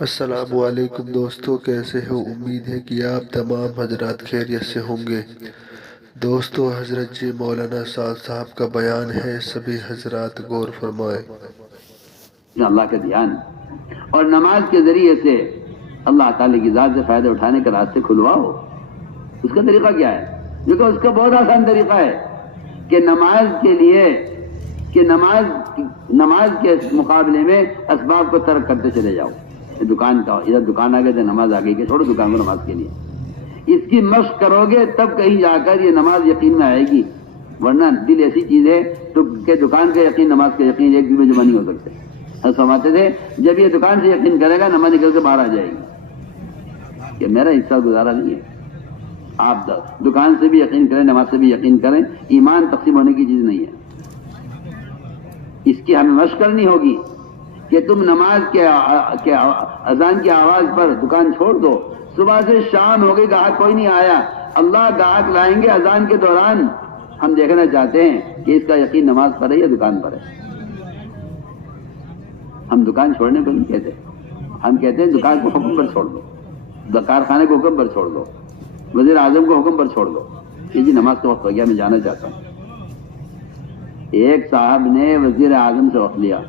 السلام علیکم دوستو، کیسے ہو؟ امید ہے کہ آپ تمام حضرات خیریت سے ہوں گے۔ دوستو، حضرت جی مولانا سعد صاحب کا بیان ہے، سبھی حضرات غور فرمائے۔ اللہ کا دھیان اور نماز کے ذریعے سے اللہ تعالی کی ذات سے فائدہ اٹھانے کا راستے کھلواؤ۔ اس کا طریقہ کیا ہے؟ دیکھو، اس کا بہت آسان طریقہ ہے کہ نماز کے لیے کہ نماز کے مقابلے میں اسباب کو ترک کرتے چلے جاؤ۔ دکان کا ادھر دکان آ گئے تو نماز آ گئی کہ چھوڑو دکان کو نماز کے لیے۔ اس کی مشق کرو گے تب کہیں جا کر یہ نماز یقین میں آئے گی، ورنہ دل ایسی چیز ہے تو کہ دکان کا یقین نماز کا یقین ایک دن میں جمع نہیں ہو سکتے۔ فرماتے تھے جب یہ دکان سے یقین کرے گا نماز نکل کے باہر آ جائے گی کہ میرا حصہ گزارا نہیں ہے۔ آپ دکان سے بھی یقین کریں، نماز سے بھی یقین کریں، ایمان تقسیم ہونے کی چیز نہیں ہے۔ اس کی ہمیں مشق کرنی ہوگی کہ تم نماز کے اذان کی آواز پر دکان چھوڑ دو۔ صبح سے شام ہو گئی، گاہک کوئی نہیں آیا، اللہ گاہک لائیں گے اذان کے دوران۔ ہم دیکھنا چاہتے ہیں کہ اس کا یقین نماز پر ہے یا دکان پر ہے۔ ہم دکان چھوڑنے کو نہیں کہتے، ہم کہتے ہیں دکان کو حکم پر چھوڑ دو، کارخانے کو حکم پر چھوڑ دو، وزیر اعظم کو حکم پر چھوڑ دو کہ جی نماز کا وقت ہو گیا، میں جانا چاہتا ہوں۔ ایک صاحب نے وزیر اعظم سے وقت لیا،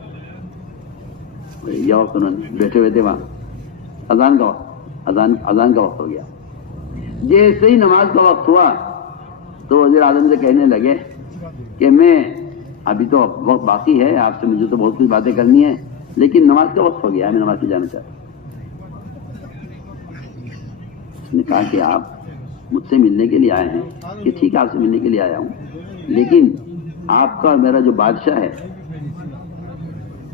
یہ وقت انہوں نے بیٹھے ہوئے تھے وہاں، اذان کا وقت ہو گیا۔ جیسے ہی نماز کا وقت ہوا تو وزیر اعظم سے کہنے لگے کہ میں ابھی تو وقت باقی ہے، آپ سے مجھے تو بہت کچھ باتیں کرنی ہے، لیکن نماز کا وقت ہو گیا ہے، میں نماز میں جانا چاہتا ہوں۔ اس نے کہا کہ آپ مجھ سے ملنے کے لیے آئے ہیں کہ ٹھیک ہے آپ سے ملنے کے لیے آیا ہوں، لیکن آپ کا اور میرا جو بادشاہ ہے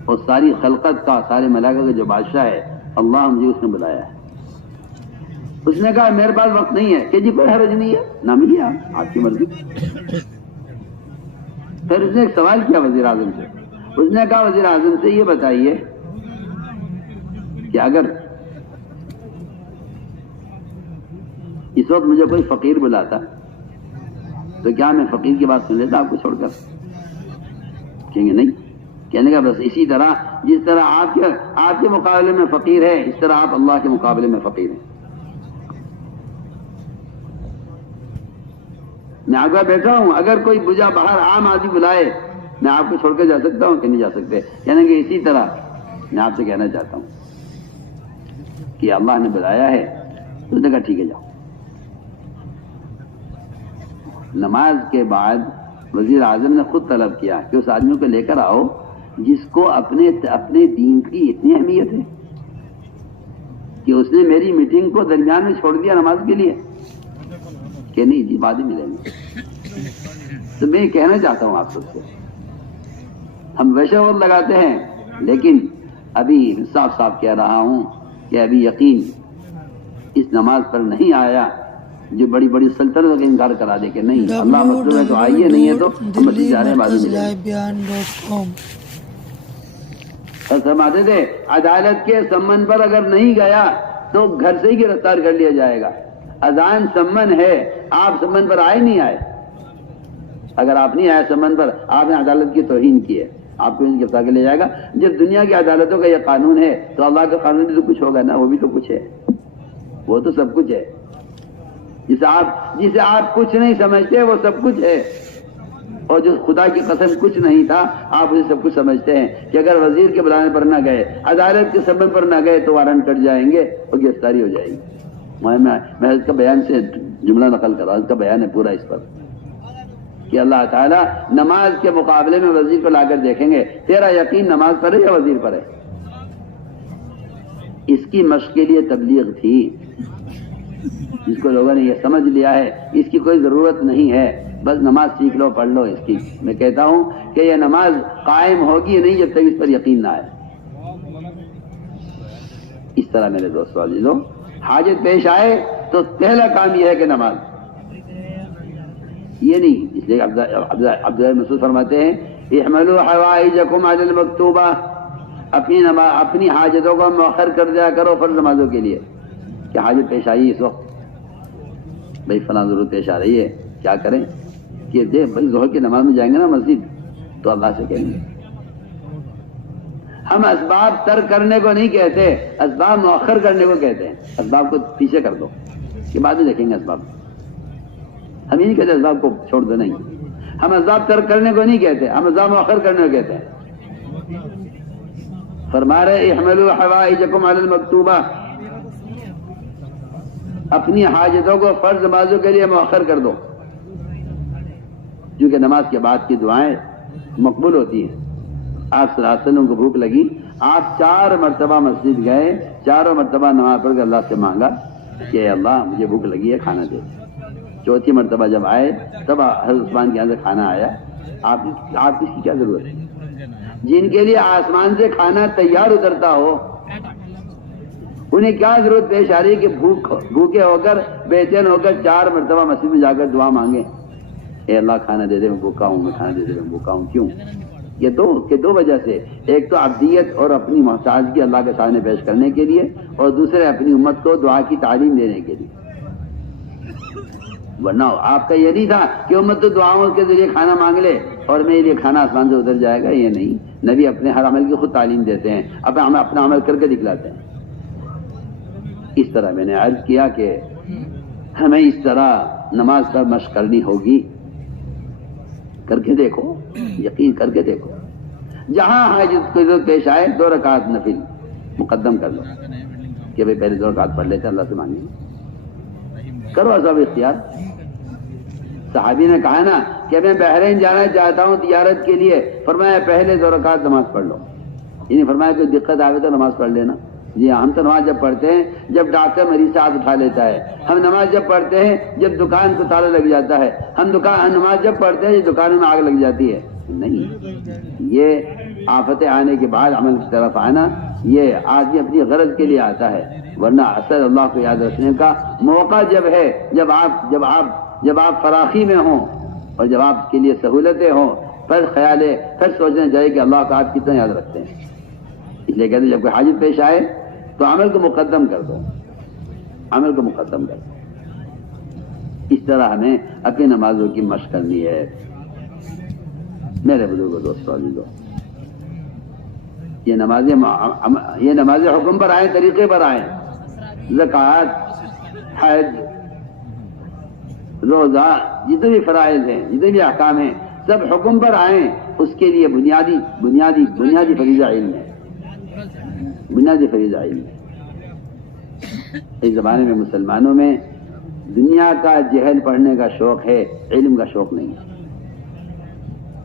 اور ساری خلقت کا، سارے ملائکہ کا جو بادشاہ ہے، اللہ مجھے اس نے بلایا ہے۔ اس نے کہا میرے پاس وقت نہیں ہے کہ جی کوئی حرج نہیں ہے، نہ ملیے آپ کی مرضی۔ پھر اس نے ایک سوال کیا وزیر اعظم سے، اس نے کہا وزیر اعظم سے یہ بتائیے کہ اگر اس وقت مجھے کوئی فقیر بلاتا تو کیا میں فقیر کی بات سن لیتا آپ کو چھوڑ کر؟ کہیں گے نہیں۔ کہنے کا بس اسی طرح جس طرح آپ کے مقابلے میں فقیر ہے، اس طرح آپ اللہ کے مقابلے میں فقیر ہیں۔ میں آگے بیٹھا ہوں، اگر کوئی بجا باہر عام آدمی بلائے میں آپ کو چھوڑ کے جا سکتا ہوں کہ نہیں جا سکتے؟ یعنی کہ اسی طرح میں آپ سے کہنا چاہتا ہوں کہ اللہ نے بلایا ہے، اس نے کہا ٹھیک ہے جاؤ۔ نماز کے بعد وزیر اعظم نے خود طلب کیا کہ اس آدمی کو لے کر آؤ جس کو اپنے دین کی اتنی اہمیت ہے کہ اس نے میری میٹنگ کو درمیان میں چھوڑ دیا نماز کے لیے کہ نہیں جی بعد میں ملیں گے۔ تو میں کہنا چاہتا ہوں آپ سب سے، ہم ویسے وقت لگاتے ہیں، لیکن ابھی صاف کہہ رہا ہوں کہ ابھی یقین اس نماز پر نہیں آیا جو بڑی بڑی سلطنتوں کا انکار کرا دے کہ نہیں اللہ مطلب ہے تو آئیے، نہیں ہے تو ہم مسجد جا رہے ہیں، بعد میں ملیں گے۔ فرماتے تھے عدالت کے سمن پر اگر نہیں گیا تو گھر سے ہی گرفتار کر لیا جائے گا۔ اذان سمن ہے، آپ سمن پر آئے نہیں آئے، اگر آپ نہیں آئے سمن پر، آپ نے عدالت کی توہین کی ہے، آپ کو گرفتار کر لیا جائے گا۔ جب دنیا کی عدالتوں کا یہ قانون ہے تو اللہ کا قانون بھی تو کچھ ہوگا نا، وہ بھی تو کچھ ہے، وہ تو سب کچھ ہے۔ جسے آپ کچھ نہیں سمجھتے وہ سب کچھ ہے، اور جو خدا کی قسم کچھ نہیں تھا آپ اسے سب کچھ سمجھتے ہیں کہ اگر وزیر کے بلانے پر نہ گئے، عدالت کے سبب پر نہ گئے تو وارنٹ کٹ جائیں گے اور گرفتاری ہو جائے گی۔ میں اس کا بیان سے جملہ نقل کر رہا ہوں، اس کا بیان ہے پورا اس پر کہ اللہ تعالیٰ نماز کے مقابلے میں وزیر کو لا کر دیکھیں گے تیرا یقین نماز پر ہے یا وزیر پر ہے۔ اس کی مشق کے لیے تبلیغ تھی، جس کو لوگوں نے یہ سمجھ لیا ہے اس کی کوئی ضرورت نہیں ہے، بس نماز سیکھ لو، پڑھ لو اس کی۔ میں کہتا ہوں کہ یہ نماز قائم ہوگی نہیں جب تک اس پر یقین نہ آئے۔ اس طرح میرے دوستو عزیزو، حاجت پیش آئے تو پہلا کام یہ ہے کہ نماز، یہ نہیں۔ اس لیے عبداللہ مسعود فرماتے ہیں احملوا حوائجکم علی المکتوبہ، اپنی حاجتوں کو مؤخر کر دیا کرو فرض نمازوں کے لیے۔ کہ حاجت پیش آئی اس وقت، بھائی فلاں ضرورت پیش آ رہی ہے، کیا کریں؟ کہ بھائی ظہر کی نماز میں جائیں گے نا مسجد تو اللہ سے کہیں گے ہم اسباب ترک کرنے کو نہیں کہتے، اسباب مؤخر کرنے کو کہتے ہیں. اسباب کو پیچھے کر دو، کہ بعد میں دیکھیں گے اسباب. ہم یہ نہیں کہتے اسباب کو چھوڑ دو، نہیں. ہم اسباب ترک کرنے کو نہیں کہتے، ہم اسباب مؤخر کرنے کو کہتے ہیں. فرما رہے احملوا حوائجکم علی المکتوبہ، اپنی حاجتوں کو فرض نمازوں کے لیے مؤخر کر دو، کیونکہ نماز کے بعد کی دعائیں مقبول ہوتی ہیں. آپ صلی اللہ علیہ وسلم کو بھوک لگی، آپ 4 مرتبہ مسجد گئے، 4 مرتبہ نماز پڑھ کر اللہ سے مانگا کہ اے اللہ مجھے بھوک لگی ہے، کھانا دے. 4تھی مرتبہ جب آئے تب حضرت عثمان کے یہاں سے کھانا آیا. آپ اس کی کیا ضرورت ہے؟ جن کے لیے آسمان سے کھانا تیار اترتا ہو انہیں کیا ضرورت پیش آ رہی کہ بھوکے ہو کر بے چین ہو کر 4 مرتبہ مسجد میں جا کر دعا مانگے، اے اللہ کھانا دے دے میں بھوکا ہوں، میں کھانا دے دے میں بھوکا ہوں. کیوں؟ یہ دو وجہ سے، ایک تو عبدیت اور اپنی محتاجگی اللہ کے سامنے پیش کرنے کے لیے، اور دوسرے اپنی امت کو دعا کی تعلیم دینے کے لیے. ورنہ آپ کا یہ نہیں تھا کہ امت تو دعاؤں کے ذریعے کھانا مانگ لے اور میرے لیے کھانا آسمان سے اتر جائے گا. یہ نہیں، نبی اپنے ہر عمل کی خود تعلیم دیتے ہیں، اپنا عمل کر کے دکھلاتے ہیں. اس طرح میں نے عرض کیا کہ ہمیں اس طرح نماز پر مشق کرنی ہوگی. کر کے دیکھو، یقین کر کے دیکھو. جہاں حاجت کو ضرورت پیش آئے 2 رکعت نفل مقدم کر لو کہ بھائی پہلے 2 رکعت پڑھ لیتے، اللہ سے مانگیں. کرو سب اختیار. صحابی نے کہا نا کہ میں بحرین جانا چاہتا ہوں تجارت کے لیے، فرمایا پہلے 2 رکعت نماز پڑھ لو. یعنی فرمایا کوئی دقت آئے تو نماز پڑھ لینا. جی ہم تو نماز جب پڑھتے ہیں جب ڈاکٹر مریض سے ہاتھ اٹھا لیتا ہے، ہم نماز جب پڑھتے ہیں جب دکان کو تالا لگ جاتا ہے، ہم نماز جب پڑھتے ہیں جب دکانوں میں آگ لگ جاتی ہے. نہیں، یہ آفتیں آنے کے بعد عمل کی طرف آنا، یہ آدمی اپنی غرض کے لیے آتا ہے. ورنہ اصل اللہ کو یاد رکھنے کا موقع جب ہے جب آپ فراخی میں ہوں اور جب آپ کے لیے سہولتیں ہوں، پھر خیال ہے، پھر سوچنا چاہیے کہ اللہ کا آپ کتنا یاد رکھتے ہیں. اس لیے کہتے ہیں جب کوئی حاجت پیش آئے تو عمل کو مقدم کر دو، عمل کو مقدم کر دو. اس طرح ہمیں اپنی نمازوں کی مشق کرنی ہے. میرے بزرگوں، دوستوں، عزیزوں، یہ نمازیں حکم پر آئیں، طریقے پر آئیں. زکوٰۃ، حج، روزہ، جتنے بھی فرائض ہیں، جتنے بھی احکام ہیں، سب حکم پر آئیں. اس کے لیے بنیادی فریضہ علم ہے. بنیادی فریضہ علم ہے. اس زمانے میں مسلمانوں میں دنیا کا جہل پڑھنے کا شوق ہے، علم کا شوق نہیں ہے.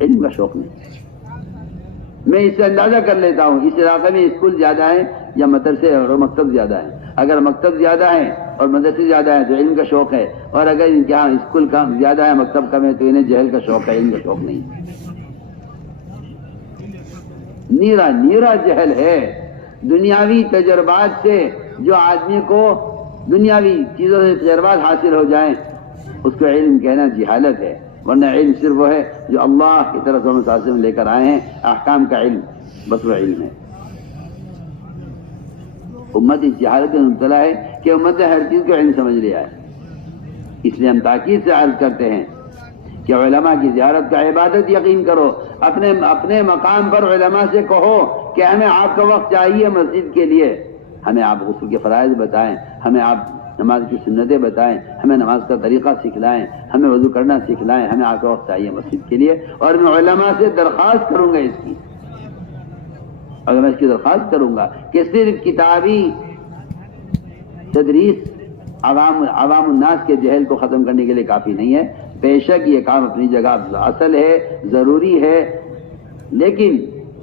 علم کا شوق نہیں. میں اس سے اندازہ کر لیتا ہوں اس علاقے میں اسکول زیادہ ہیں یا مدرسے اور مکتب زیادہ ہیں. اگر مکتب زیادہ ہیں اور مدرسے زیادہ ہیں تو علم کا شوق ہے، اور اگر ان کے ہاں اسکول کم زیادہ ہے، مکتب کم ہے، تو انہیں جہل کا شوق ہے، علم کا شوق نہیں. نیرا جہل ہے. دنیاوی تجربات سے جو آدمی کو دنیاوی چیزوں سے تجربات حاصل ہو جائیں اس کو علم کہنا جہالت ہے. ورنہ علم صرف وہ ہے جو اللہ کی طرف سے متاثر لے کر آئے ہیں، احکام کا علم، بس وہ علم ہے. امت اس جہالت میں مبتلا ہے کہ امت نے ہر چیز کو علم سمجھ لیا ہے. اس لیے ہم تاکید سے عرض کرتے ہیں کہ علماء کی زیارت کا عبادت یقین کرو. اپنے مقام پر علماء سے کہو کہ ہمیں آپ کا وقت چاہیے مسجد کے لیے، ہمیں آپ غسل کے فرائض بتائیں، ہمیں آپ نماز کی سنتیں بتائیں، ہمیں نماز کا طریقہ سکھلائیں، ہمیں وضو کرنا سکھلائیں. ہمیں آپ کا وقت چاہیے مسجد کے لیے. اور میں علماء سے درخواست کروں گا اس کی، اگر میں اس کی درخواست کروں گا کہ صرف کتابی تدریس عوام الناس کے جہل کو ختم کرنے کے لیے کافی نہیں ہے. بے شک یہ کام اپنی جگہ اصل ہے، ضروری ہے، لیکن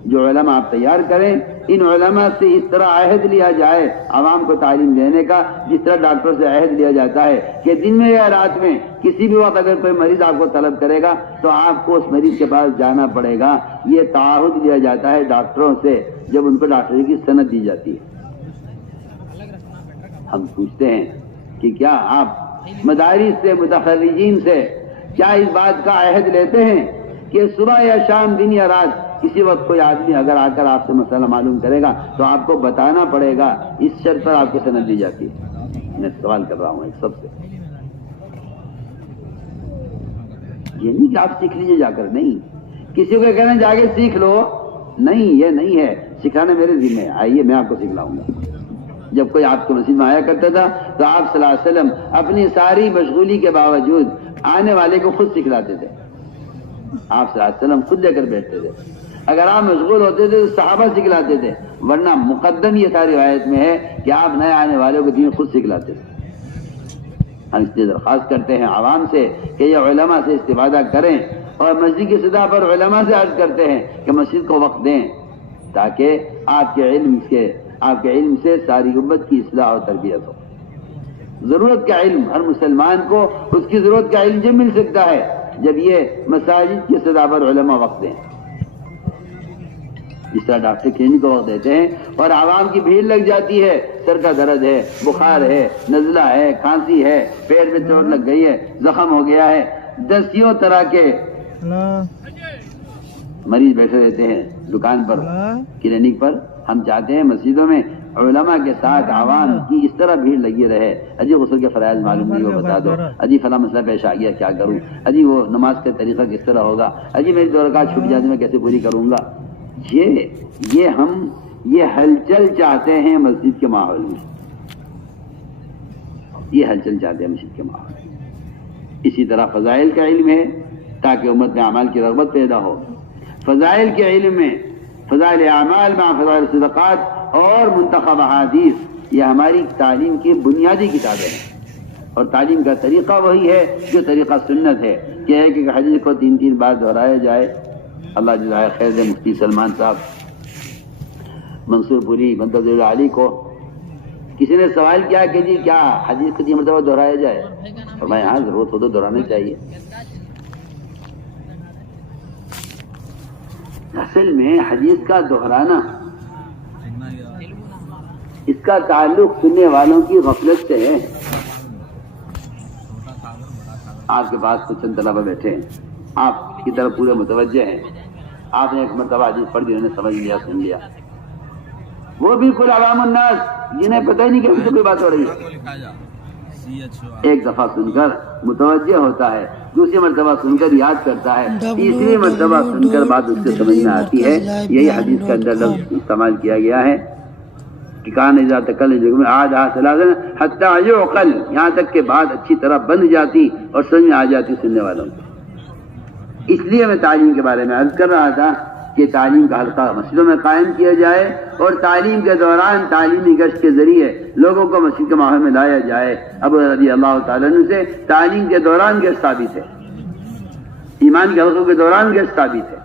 جو علماء آپ تیار کریں، ان علماء سے اس طرح عہد لیا جائے عوام کو تعلیم دینے کا، جس طرح ڈاکٹر سے عہد لیا جاتا ہے کہ دن میں یا رات میں کسی بھی وقت اگر کوئی مریض آپ کو طلب کرے گا تو آپ کو اس مریض کے پاس جانا پڑے گا. یہ تعہد لیا جاتا ہے ڈاکٹروں سے جب ان کو ڈاکٹری کی سند دی جاتی ہے. ہم پوچھتے ہیں کہ کیا آپ مدارس سے، متخرجین سے کیا اس بات کا عہد لیتے ہیں کہ صبح یا شام، دن یا رات، کسی وقت کوئی آدمی اگر آ کر آپ سے مسئلہ معلوم کرے گا تو آپ کو بتانا پڑے گا، اس شرط پر آپ کو سند دی جاتی ہے؟ میں سوال کر رہا ہوں ایک سب سے. یہ نہیں کہ آپ سیکھ لیجیے جا کر، نہیں. کسی کو کہنا جا کے سیکھ لو، نہیں، یہ نہیں ہے. سکھانا میرے ذمہ ہے، آئیے میں آپ کو سکھلاؤں گا۔ جب کوئی آپ کو مسجد میں آیا کرتا تھا تو آپ صلی اللہ علیہ وسلم اپنی ساری مشغولی کے باوجود آنے والے کو خود سکھلاتے تھے۔ آپ صلی اللہ علیہ وسلم خود لے کر بیٹھتے تھے، اگر آپ مشغول ہوتے تھے تو صحابہ سکھلاتے تھے، ورنہ مقدم یہ ساری روایت میں ہے کہ آپ نئے آنے والوں کو دین خود سکھلاتے تھے۔ ہم اس لیے درخواست کرتے ہیں عوام سے کہ یہ علماء سے استفادہ کریں، اور مسجد کی سطح پر علماء سے عرض کرتے ہیں کہ مسجد کو وقت دیں، تاکہ آپ کے علم سے ساری امت کی اصلاح اور تربیت ہو۔ ضرورت کا علم ہر مسلمان کو اس کی ضرورت کا علم جب مل سکتا ہے جب یہ مساجد کی سطح پر علماء وقت دیں، جس طرح ڈاکٹر کلینک کو وقت دیتے ہیں اور عوام کی بھیڑ لگ جاتی ہے، سر کا درد ہے، بخار ہے، نزلہ ہے، کھانسی ہے، پیٹ میں چوٹ لگ گئی ہے، زخم ہو گیا ہے، دسیوں طرح کے مریض بیٹھے رہتے ہیں دکان پر، کلینک پر۔ ہم چاہتے ہیں مسجدوں میں علماء کے ساتھ عوام کی اس طرح بھیڑ لگی رہے، اجی غسل کے فرائض معلوم نہیں وہ بتا دو، اجی فلاں مسئلہ پیش آ گیا کیا کروں، اجی وہ نماز کا طریقہ کس طرح ہوگا، اجی میری 2 رکعت چھوٹ جاتی میں کیسے پوری کروں گا۔ یہ ہلچل چاہتے ہیں مسجد کے ماحول میں، یہ ہلچل چاہتے ہیں مسجد کے ماحول میں۔ اسی طرح فضائل کا علم ہے تاکہ امت میں اعمال کی رغبت پیدا ہو۔ فضائل کے علم میں فضائل اعمال مع فضائل صدقات اور منتخب احادیث، یہ ہماری تعلیم کی بنیادی کتابیں ہیں، اور تعلیم کا طریقہ وہی ہے جو طریقہ سنت ہے کہ ایک ایک حدیث کو 3 بار دہرایا جائے۔ اللہ جزائے خیر دے مفتی سلمان صاحب منصور پوری منتظر علی کو کسی نے سوال کیا کہ جی کیا حدیث کو 3 مرتبہ دہرایا جائے؟ فرمایا ہاں ضرورت ہو تو دہرانا چاہیے۔ اصل میں حدیث کا دہرانا اس کا تعلق سننے والوں کی غفلت سے ہے۔ آپ کے پاس کچھ چند طلبہ بیٹھے ہیں، آپ کی طرف پورے متوجہ ہیں، آپ نے ایک مرتبہ حدیث پڑھ دی، انہوں نے سمجھ لیا، سن لیا، وہ بالکل عوام الناس جنہیں پتہ ہی نہیں کہ ان سے کوئی بات ہو رہی ہے، ایک دفعہ سن کر متوجہ ہوتا ہے، دوسری مرتبہ سن کر یاد کرتا ہے، تیسری مرتبہ سن کر بات اس سے سمجھ میں آتی ہے۔ یہی حدیث کے اندر لفظ استعمال کیا گیا ہے کہ کان اذا تکلم عادها ثلاثا حتى يعقل، یہاں تک کہ بات اچھی طرح بن جاتی اور سمجھ میں آ جاتی سننے والوں کو۔ اس لیے میں تعلیم کے بارے میں عرض کر رہا تھا کہ تعلیم کا حلقہ مسجدوں میں قائم کیا جائے، اور تعلیم کے دوران تعلیمی گشت کے ذریعے لوگوں کو مسجد کے ماحول میں لایا جائے۔ ابو رضی اللہ تعالیٰ عنہ سے تعلیم کے دوران گشت ثابت ہے، ایمان کے حلقوں کے دوران گشت ثابت ہے۔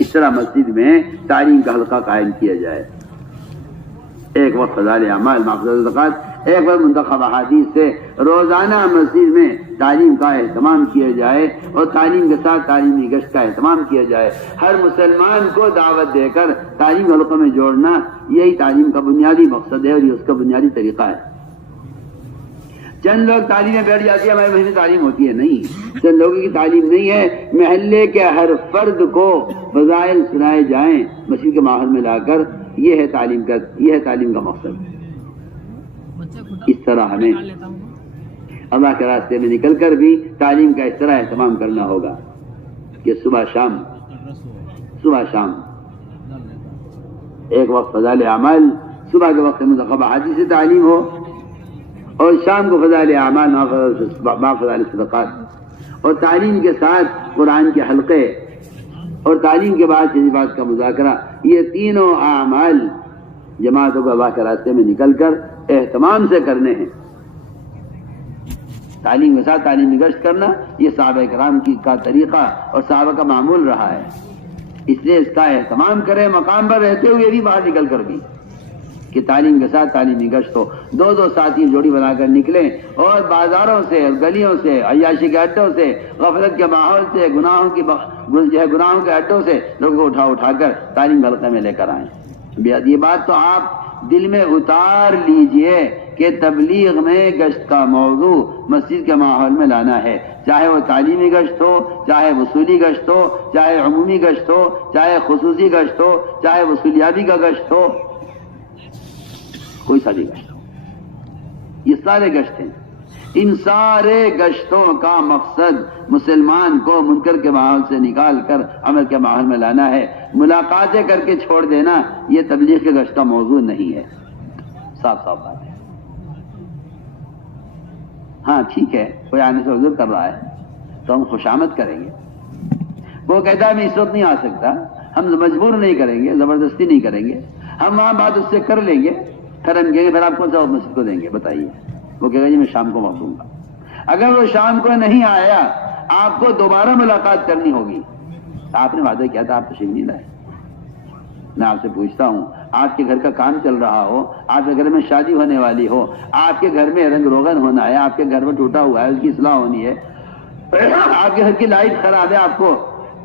اس طرح مسجد میں تعلیم کا حلقہ قائم کیا جائے، ایک وقت فضائل اعمال مع فضائل صدقات، ایک وقت منتخب احادیث سے روزانہ مسجد میں تعلیم کا اہتمام کیا جائے، اور تعلیم کے ساتھ تعلیمی گشت کا اہتمام کیا جائے۔ ہر مسلمان کو دعوت دے کر تعلیم حلقوں میں جوڑنا، یہی تعلیم کا بنیادی مقصد ہے اور یہ اس کا بنیادی طریقہ ہے۔ چند لوگ تعلیم میں بیٹھ جاتی ہے، ہمارے محلے تعلیم ہوتی ہے، نہیں، چند لوگوں کی تعلیم نہیں ہے، محلے کے ہر فرد کو فضائل سنائے جائیں مسجد کے ماحول میں لا کر، یہ ہے تعلیم کا مقصد۔ اس طرح ہمیں اللہ کے راستے میں نکل کر بھی تعلیم کا اس طرح اہتمام کرنا ہوگا کہ صبح شام ایک وقت فضائل اعمال، صبح کے وقت منتخب احادیث سے تعلیم ہو، اور شام کو فضائل اعمال مع فضائل صدقات، اور تعلیم کے ساتھ قرآن کے حلقے، اور تعلیم کے بعد کسی بات کا مذاکرہ، یہ تینوں اعمال جماعتوں کو اللہ کے راستے میں نکل کر اہتمام سے کرنے ہیں۔ تعلیم کے ساتھ تعلیمی گشت کرنا یہ صحابہ کرام کا طریقہ اور صحابہ کا معمول رہا ہے، اس لیے اس کا اہتمام کریں مقام پر رہتے ہوئے بھی، باہر نکل کر بھی، کہ تعلیم کے ساتھ تعلیمی گشت ہو، 2 ساتھی جوڑی بنا کر نکلیں، اور بازاروں سے، گلیوں سے، عیاشی کے اڈوں سے، غفلت کے ماحول سے، گناہوں کے اڈوں سے لوگوں کو اٹھا کر تعلیم حلقے میں لے کر آئیں۔ یہ بات تو آپ دل میں اتار لیجئے کہ تبلیغ میں گشت کا موضوع مسجد کے ماحول میں لانا ہے، چاہے وہ تعلیمی گشت ہو، چاہے وصولی گشت ہو، چاہے عمومی گشت ہو، چاہے خصوصی گشت ہو، چاہے وصولیابی کا گشت ہو، کوئی سا بھی گشت ہو، یہ سارے گشت ہیں۔ ان سارے گشتوں کا مقصد مسلمان کو منکر کے ماحول سے نکال کر عمل کے ماحول میں لانا ہے۔ ملاقاتیں کر کے چھوڑ دینا یہ تبلیغ کے گشت کا موضوع نہیں ہے، صاف صاف بات ہے۔ ہاں ٹھیک ہے، کوئی آنے سے عذر کر رہا ہے تو ہم خوشامد کریں گے، وہ کہتا ہے میں اس وقت نہیں آ سکتا، ہم مجبور نہیں کریں گے، زبردستی نہیں کریں گے، ہم وہاں بات اس سے کر لیں گے، پھر ہم کہیں گے پھر آپ کون سا وقت مسجد کو دیں گے بتائیے، وہ کہے گا جی میں شام کو وقت دوں گا۔ اگر وہ شام کو نہیں آیا آپ کو دوبارہ ملاقات کرنی ہوگی، آپ نے وعدہ کیا تھا، آپ تشریف نہیں لائے۔ میں آپ سے پوچھتا ہوں، آپ کے گھر کا کام چل رہا ہو، آپ کے گھر میں شادی ہونے والی ہو، آپ کے گھر میں رنگ روغن ہونا ہے، آپ کے گھر میں ٹوٹا ہوا ہے، اس کی اصلاح ہونی ہے، آپ کے گھر کی لائٹ خراب ہے، آپ کو